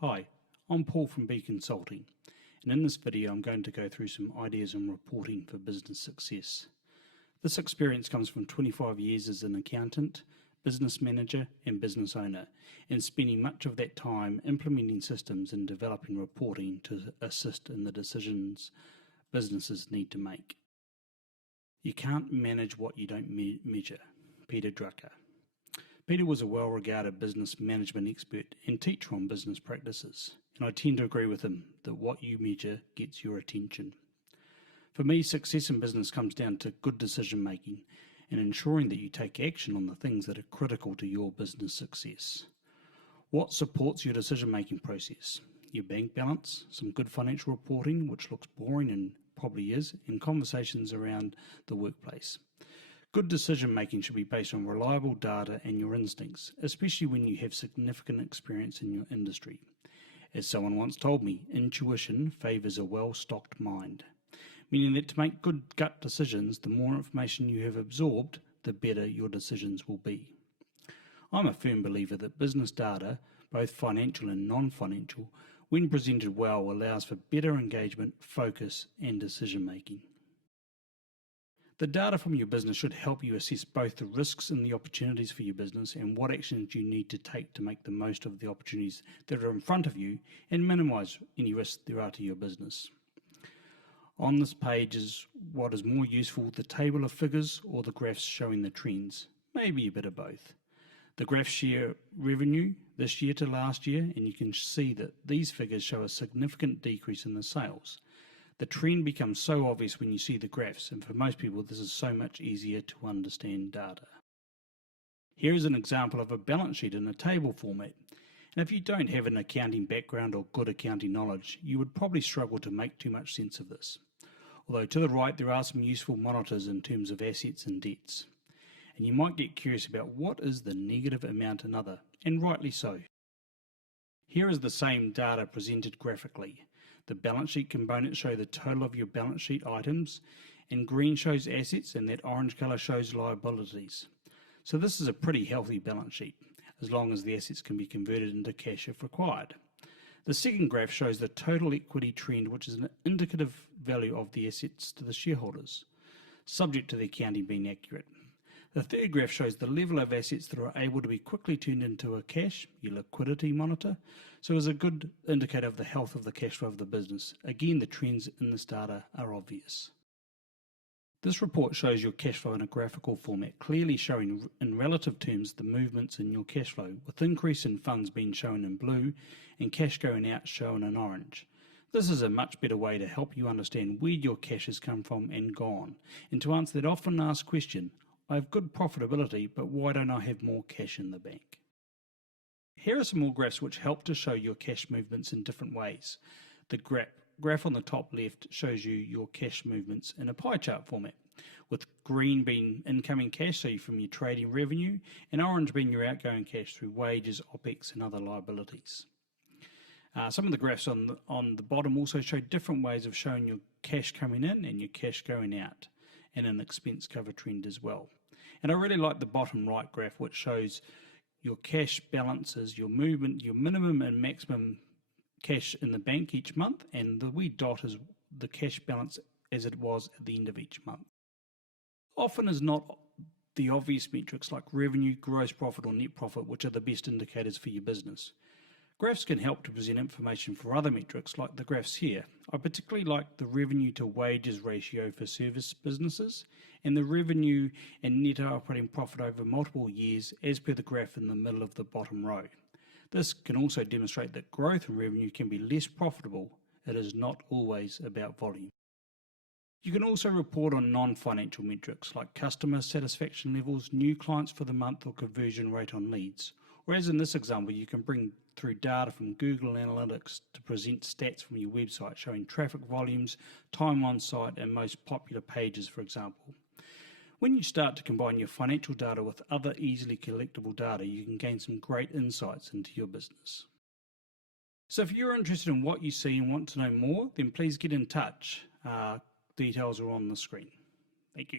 Hi, I'm Paul from B Consulting, and in this video I'm going to go through some ideas on reporting for business success. This experience comes from 25 years as an accountant, business manager and business owner, and spending much of that time implementing systems and developing reporting to assist in the decisions businesses need to make. You can't manage what you don't measure. Peter Drucker. Peter was a well-regarded business management expert and teacher on business practices, and I tend to agree with him that what you measure gets your attention. For me, success in business comes down to good decision-making and ensuring that you take action on the things that are critical to your business success. What supports your decision-making process? Your bank balance, some good financial reporting, which looks boring and probably is, and conversations around the workplace. Good decision-making should be based on reliable data and your instincts, especially when you have significant experience in your industry. As someone once told me, intuition favours a well-stocked mind, meaning that to make good gut decisions, the more information you have absorbed, the better your decisions will be. I'm a firm believer that business data, both financial and non-financial, when presented well, allows for better engagement, focus, and decision-making. The data from your business should help you assess both the risks and the opportunities for your business and what actions you need to take to make the most of the opportunities that are in front of you and minimise any risks there are to your business. On this page is what is more useful, the table of figures or the graphs showing the trends, maybe a bit of both. The graphs share revenue this year to last year, and you can see that these figures show a significant decrease in the sales. The trend becomes so obvious when you see the graphs, and for most people this is so much easier to understand data. Here is an example of a balance sheet in a table format, and if you don't have an accounting background or good accounting knowledge, you would probably struggle to make too much sense of this. Although to the right there are some useful monitors in terms of assets and debts. And you might get curious about what is the negative amount and other, and rightly so. Here is the same data presented graphically. The balance sheet components show the total of your balance sheet items, and green shows assets and that orange colour shows liabilities. So this is a pretty healthy balance sheet, as long as the assets can be converted into cash if required. The second graph shows the total equity trend, which is an indicative value of the assets to the shareholders, subject to the accounting being accurate. The third graph shows the level of assets that are able to be quickly turned into a cash, your liquidity monitor, so is a good indicator of the health of the cash flow of the business. Again, the trends in this data are obvious. This report shows your cash flow in a graphical format, clearly showing in relative terms the movements in your cash flow, with increase in funds being shown in blue and cash going out shown in orange. This is a much better way to help you understand where your cash has come from and gone, and to answer that often asked question, I have good profitability, but why don't I have more cash in the bank? Here are some more graphs which help to show your cash movements in different ways. The graph on the top left shows you your cash movements in a pie chart format, with green being incoming cash, so from your trading revenue, and orange being your outgoing cash through wages, OPEX and other liabilities. Some of the graphs on the bottom also show different ways of showing your cash coming in and your cash going out, and an expense cover trend as well. And I really like the bottom right graph, which shows your cash balances, your movement, your minimum and maximum cash in the bank each month, and the wee dot is the cash balance as it was at the end of each month. Often is not the obvious metrics like revenue, gross profit or net profit, which are the best indicators for your business. Graphs can help to present information for other metrics like the graphs here. I particularly like the revenue to wages ratio for service businesses and the revenue and net operating profit over multiple years as per the graph in the middle of the bottom row. This can also demonstrate that growth in revenue can be less profitable. It is not always about volume. You can also report on non-financial metrics like customer satisfaction levels, new clients for the month or conversion rate on leads. Or as in this example, you can bring through data from Google Analytics to present stats from your website showing traffic volumes, time on site and most popular pages, for example. When you start to combine your financial data with other easily collectible data, you can gain some great insights into your business. So if you're interested in what you see and want to know more, then please get in touch. Details are on the screen. Thank you.